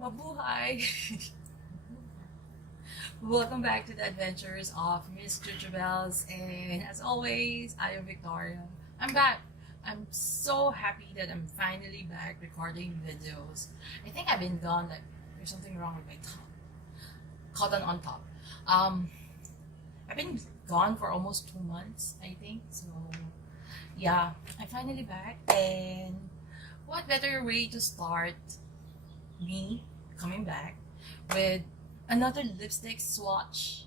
Mabuhay! Welcome back to the Adventures of Miss Chuchubells, and as always, I am Victoria. I'm back. I'm so happy that I'm finally back recording videos. I think I've been gone, like, there's something wrong with my top. Cotton on top. I've been gone for almost 2 months, I think. So, yeah, I'm finally back, and what better way to start me coming back with another lipstick swatch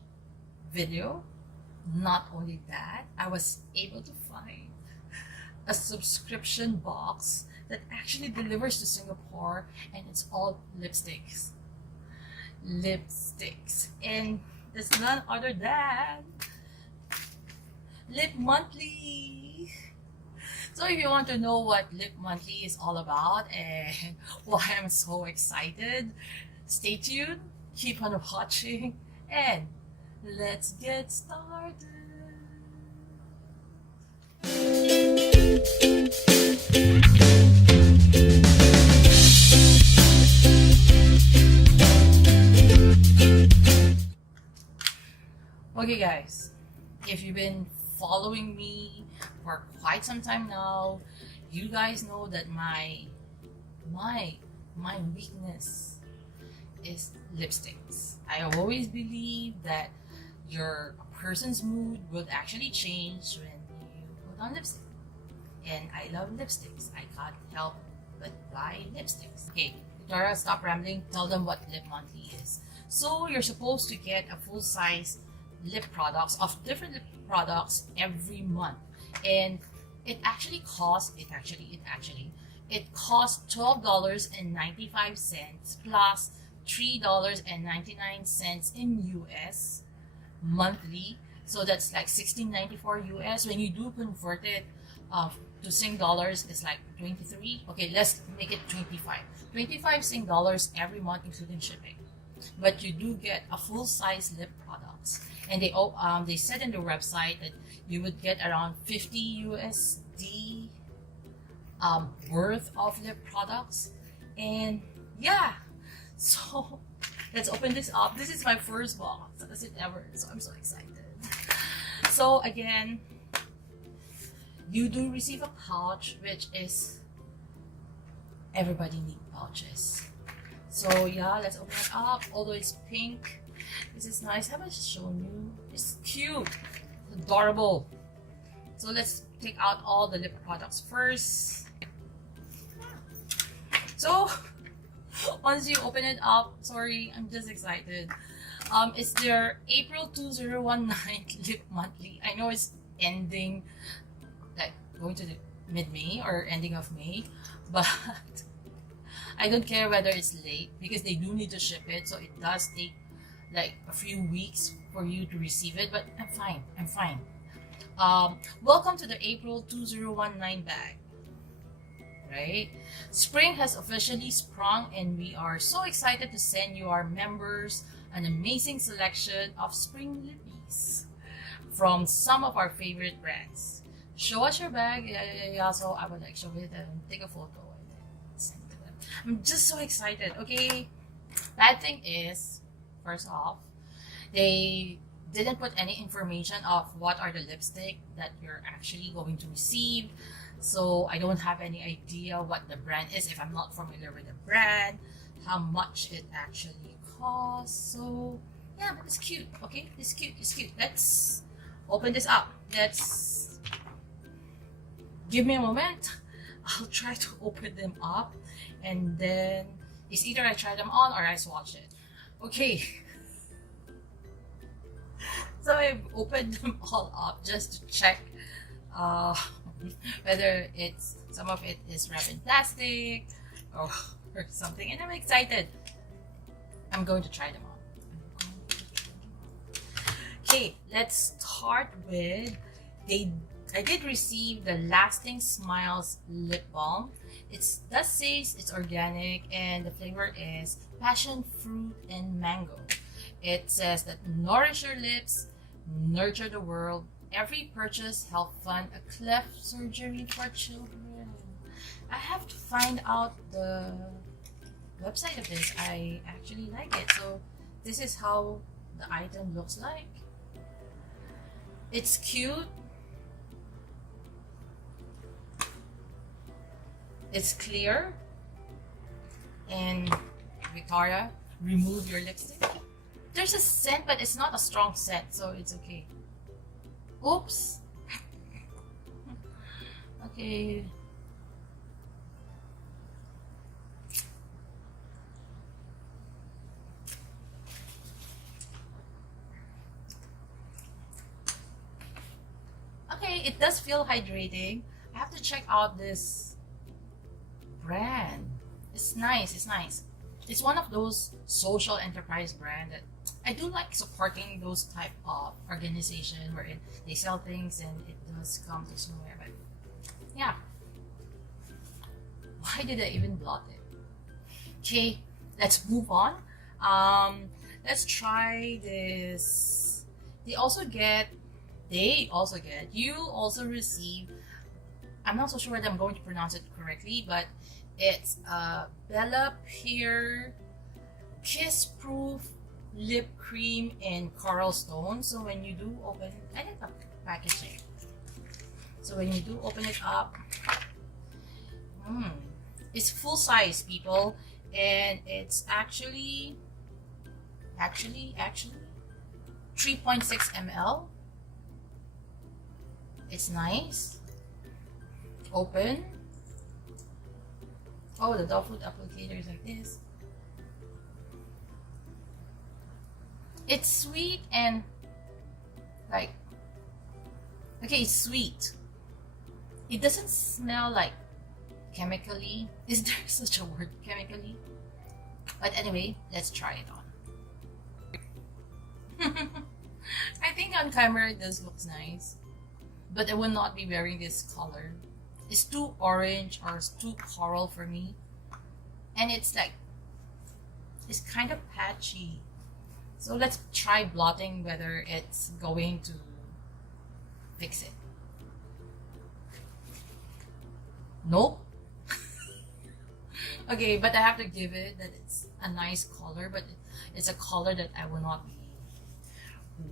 video. Not only that, I was able to find a subscription box that actually delivers to Singapore, and it's all lipsticks. And it's none other than Lip Monthly. So if you want to know what Lip Monthly is all about and why I'm so excited, stay tuned, keep on watching, and let's get started. Okay guys, if you've been following me for quite some time now, you guys know that my weakness is lipsticks. I always believe that your person's mood will actually change when you put on lipstick. And I love lipsticks. I can't help but buy lipsticks. Okay, Victoria, stop rambling. Tell them what Lip Monthly is. So you're supposed to get a full size lip products of different lip products every month, and it costs $12.95 plus $3.99 in US monthly. So that's like $16.94 US. When you do convert it to Sing dollars, it's like 23. Okay, let's make it 25 Sing dollars every month, including shipping. But you do get a full size lip products, and they said in their website that you would get around 50 USD worth of lip products. And yeah, so let's open this up. This is my first box as it ever, so I'm so excited. So again, you do receive a pouch, which is, everybody needs pouches. So yeah, let's open it up. Although it's pink, this is nice. Have I shown you? It's cute, adorable. So let's take out all the lip products first. So once you open it up, sorry, I'm just excited. It's their April 2019 Lip Monthly. I know it's ending, like going to the mid-May or ending of May, but I don't care whether it's late because they do need to ship it, so it does take like a few weeks for you to receive it, but I'm fine. Welcome to the April 2019 bag. Right? Spring has officially sprung, and we are so excited to send you, our members, an amazing selection of spring lippies from some of our favorite brands. Show us your bag. Yeah. So I would like show it and take a photo and then send it to them. I'm just so excited. Okay. Bad thing is, first off, they didn't put any information of what are the lipstick that you're actually going to receive. So I don't have any idea what the brand is if I'm not familiar with the brand, how much it actually costs. So yeah, but it's cute. Okay, it's cute. Let's open this up. Let's give me a moment. I'll try to open them up, and then it's either I try them on or I swatch it. Okay. So I've opened them all up just to check whether some of it is wrapped in plastic or something, and I'm excited. I'm going to try them on. Okay, let's start with, I did receive the Lasting Smiles lip balm. It does say it's organic, and the flavor is passion fruit and mango. It says that nourish your lips, nurture the world. Every purchase help fund a cleft surgery for children. I have to find out the website of this. I actually like it. So this is how the item looks like. It's cute. It's clear. And Victoria, remove your lipstick. There's a scent, but it's not a strong scent, so it's okay. Oops. Okay. Okay, it does feel hydrating. I have to check out this brand. It's nice, it's nice. It's one of those social enterprise brand that I do like supporting those type of organization wherein they sell things and it does come to somewhere. But yeah, why did I even blot it? Okay, let's move on. Let's try this. You also receive, I'm not so sure whether I'm going to pronounce it correctly, but it's a Bellápierre Kiss Proof Lip Cream in Coral Stone. So when you do open, I like the packaging. So when you do open it up, it's full size, people, and it's actually 3.6 ml. It's nice. Open. Oh, the dog food applicator is like this. It's sweet and like, okay, it's sweet. It doesn't smell like chemically. Is there such a word, chemically? But anyway, let's try it on. I think on camera this looks nice, but I will not be wearing this color. It's too orange or it's too coral for me, and it's like, it's kind of patchy. So let's try blotting whether it's going to fix it. Nope. Okay, but I have to give it that it's a nice color, but it's a color that I will not be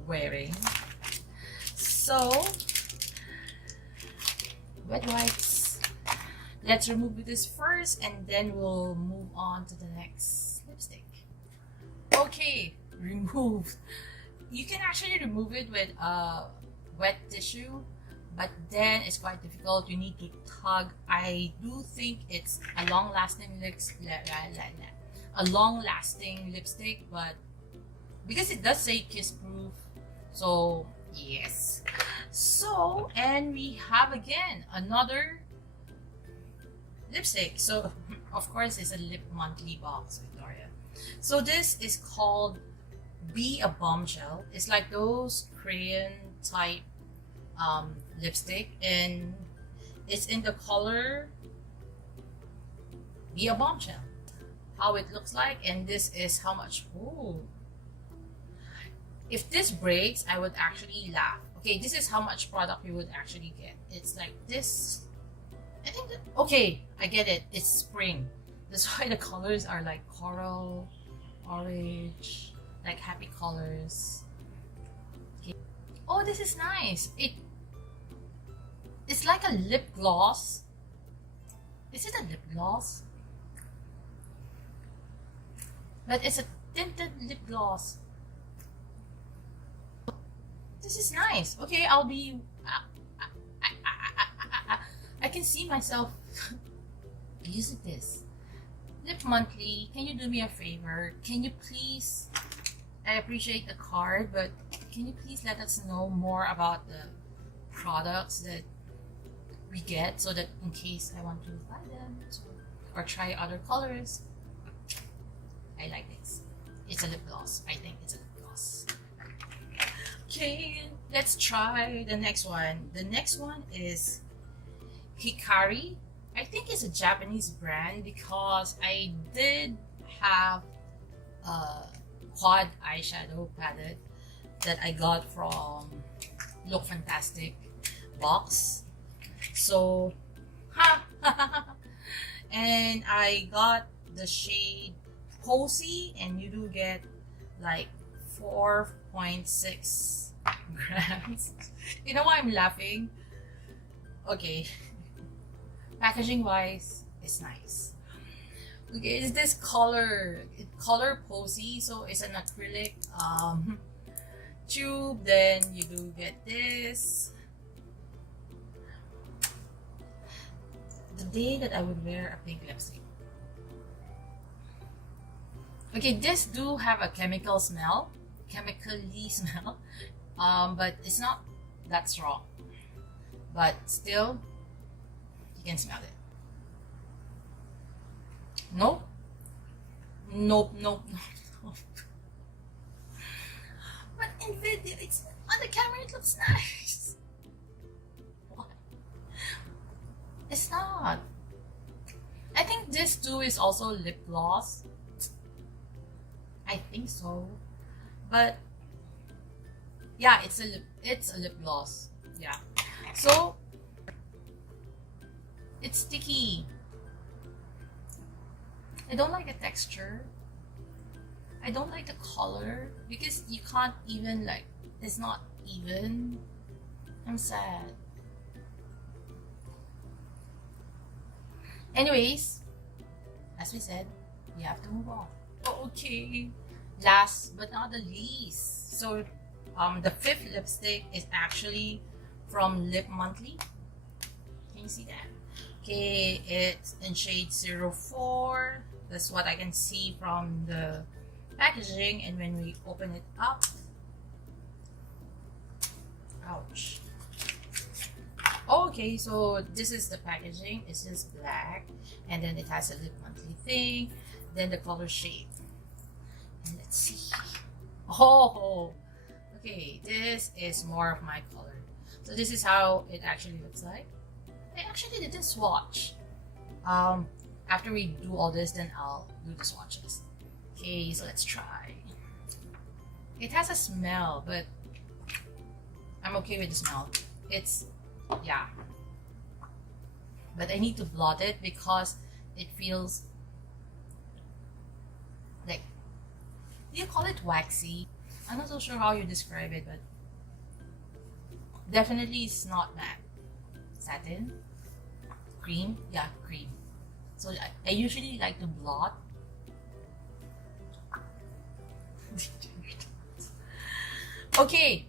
wearing. So wet wipes. Let's remove this first and then we'll move on to the next lipstick. Okay, removed. You can actually remove it with a wet tissue, but then it's quite difficult. You need to tug. I do think it's a long-lasting lipstick, but because it does say kiss proof, so yes. So, and we have again another lipstick. So of course it's a lip monthly box, Victoria. So this is called Be A Bombshell. It's like those crayon type lipstick, and it's in the color Be A Bombshell. How it looks like, and this is how much. Ooh. If this breaks, I would actually laugh. Okay, this is how much product you would actually get. It's like this. I think that, okay, I get it. It's spring. That's why the colors are like coral, orange, like happy colors. Okay. Oh, this is nice. It's like a lip gloss. Is it a lip gloss? But it's a tinted lip gloss. This is nice. Okay, I'll be. I can see myself using this. Lip Monthly, can you do me a favor? Can you please? I appreciate the card, but can you please let us know more about the products that we get, so that in case I want to buy them or try other colors. I like this. It's a lip gloss. I think it's a lip gloss. Okay, let's try the next one. The next one is HIkari. I think it's a Japanese brand because I did have a quad eyeshadow palette that I got from Look Fantastic box. So, and I got the shade Posy, and you do get like 4.6 grams. You know why I'm laughing? Okay, packaging wise, it's nice. Okay, it's this color Posy, so it's an acrylic tube. Then you do get this. The day that I would wear a pink lipstick. Okay, this do have a chemically smell, but it's not that strong. But still, you can smell it. Nope. But in video, it's on the camera. It looks nice. Why? It's not. I think this too is also lip gloss. I think so, but yeah, it's a lip gloss. Yeah, so it's sticky. I don't like the texture. I don't like the color because you can't even like, it's not even. I'm sad. Anyways, as we said, we have to move on. Okay, last but not the least, so the fifth lipstick is actually from Lip Monthly. Can you see that? Okay, it's in shade 04. That's what I can see from the packaging, and when we open it up, ouch. Okay, so this is the packaging. It's just black, and then it has a Lip Monthly thing, then the color shade. And let's see. Oh, okay, this is more of my color. So this is how it actually looks like. I actually didn't swatch. After we do all this, then I'll do the swatches. Okay, so let's try. It has a smell, but I'm okay with the smell. It's, yeah. But I need to blot it because it feels like, do you call it waxy? I'm not so sure how you describe it, but definitely it's not matte. Satin? Cream? Yeah, cream. So I usually like to blot. Okay,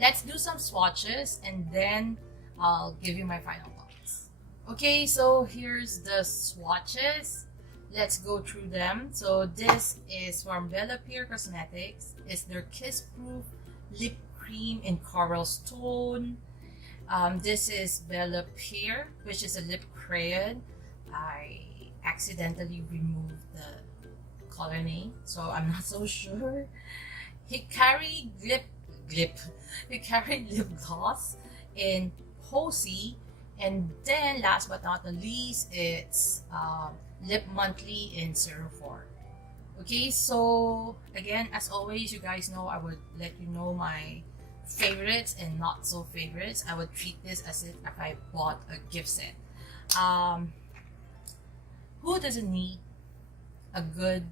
let's do some swatches and then I'll give you my final thoughts. Okay, so here's the swatches. Let's go through them. So this is from Bellápierre Cosmetics. It's their Kiss Proof Lip Cream in Coral Stone. This is Bellápierre, which is a lip crayon. I accidentally removed the color name, so I'm not so sure. HIkari HIkari lip gloss in Posy, and then last but not the least, it's Lip Monthly in 04. Okay, so again, as always, you guys know I would let you know my favorites and not so favorites. I would treat this as if I bought a gift set. Who doesn't need a good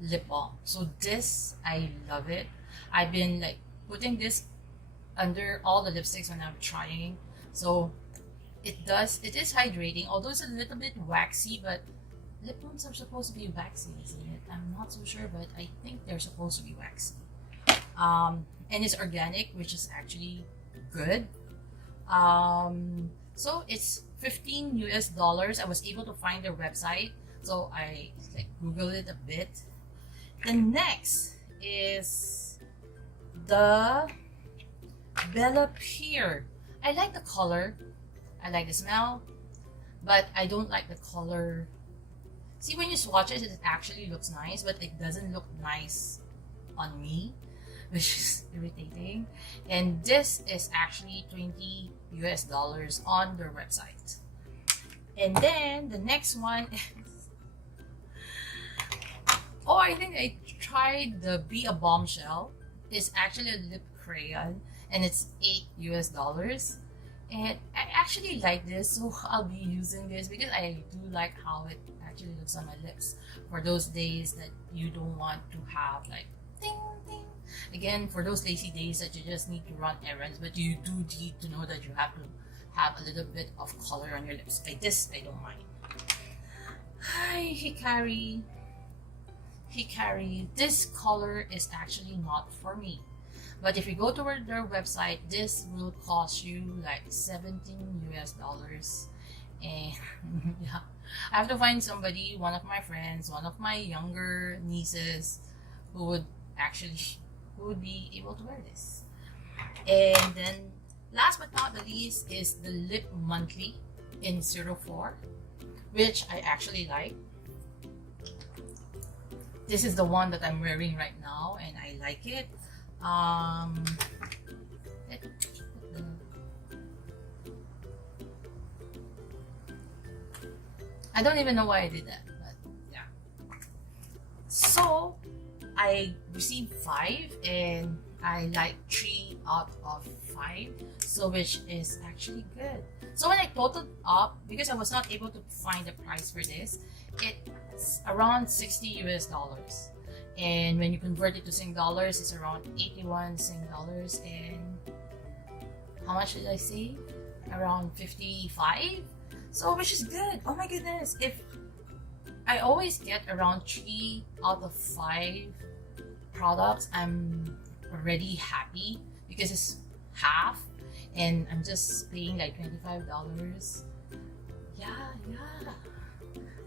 lip balm? So this, I love it. I've been like putting this under all the lipsticks when I'm trying. So it is hydrating, although it's a little bit waxy, but lip balms are supposed to be waxy, isn't it? I'm not so sure, but I think they're supposed to be waxy. And it's organic, which is actually good. So it's $15 US. I was able to find their website, so I like Googled it a bit. The next is the Bellápierre. I like the color, I like the smell, but I don't like the color. See, when you swatch it, it actually looks nice, but it doesn't look nice on me, which is irritating. And this is actually $20 US on their website. And then the next one is, oh, I think I tried the Be A Bombshell. It's actually a lip crayon and it's $8 US. And I actually like this, so I'll be using this because I do like how it actually looks on my lips for those days that you don't want to have like ding ding. Again, for those lazy days that you just need to run errands, but you do need to know that you have to have a little bit of color on your lips. Like this, I don't mind. Hi, Hikari. Hikari, this color is actually not for me. But if you go to their website, this will cost you like $17 US. And yeah, I have to find somebody, one of my friends, one of my younger nieces, who would be able to wear this. And then last but not the least is the Lip Monthly in 04, which I actually like. This is the one that I'm wearing right now, and I like it. I don't even know why I did that, but yeah. So I received 5, and I like 3 out of 5, so which is actually good. So when I totaled up, because I was not able to find the price for this, it's around $60 US. And when you convert it to Sing dollars, it's around 81 Sing dollars. And how much did I save? Around 55. So which is good. Oh my goodness. If I always get around 3 out of 5 products, I'm already happy because it's half and I'm just paying like $25. Yeah.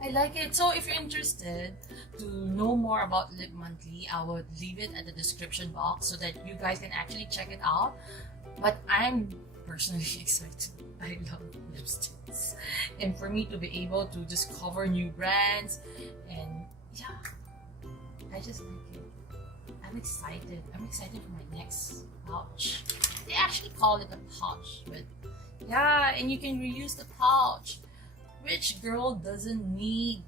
I like it. So if you're interested to know more about Lip Monthly, I would leave it at the description box so that you guys can actually check it out. But I'm personally excited. I love lipsticks. And for me to be able to discover new brands, and yeah, I just like it. I'm excited. I'm excited for my next pouch. They actually call it a pouch, but yeah, and you can reuse the pouch. Which girl doesn't need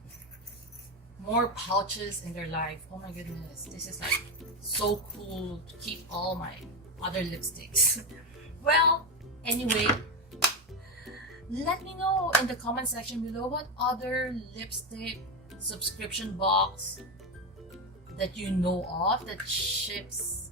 more pouches in their life? Oh my goodness, this is like so cool to keep all my other lipsticks. Well, anyway, let me know in the comment section below what other lipstick subscription box that you know of that ships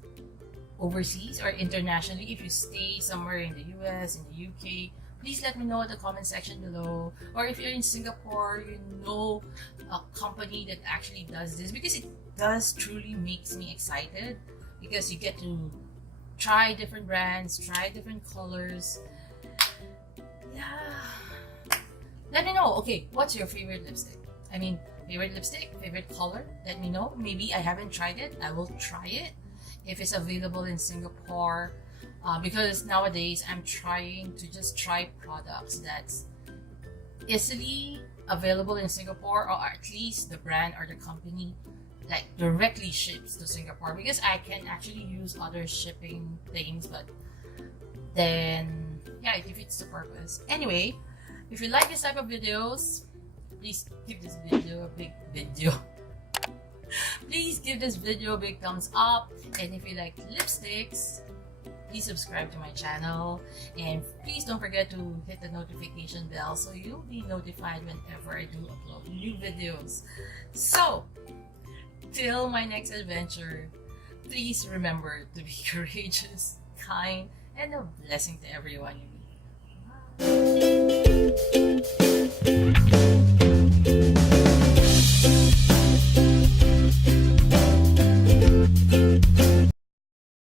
overseas or internationally. If you stay somewhere in the US, in the UK, please let me know in the comment section below. Or if you're in Singapore, you know a company that actually does this, because it does truly makes me excited, because you get to try different brands, try different colors. Yeah. Let me know. Okay, what's your favorite lipstick? I mean, favorite lipstick, favorite color? Let me know. Maybe I haven't tried it. I will try it if it's available in Singapore. Because nowadays I'm trying to just try products that's easily available in Singapore, or at least the brand or the company like directly ships to Singapore, because I can actually use other shipping things, but then yeah, it defeats the purpose. Anyway, if you like this type of videos, please give this video a big please give this video a big thumbs up, and if you like lipsticks, please subscribe to my channel, and please don't forget to hit the notification bell so you'll be notified whenever I do upload new videos. So, till my next adventure, please remember to be courageous, kind, and a blessing to everyone you meet. Bye.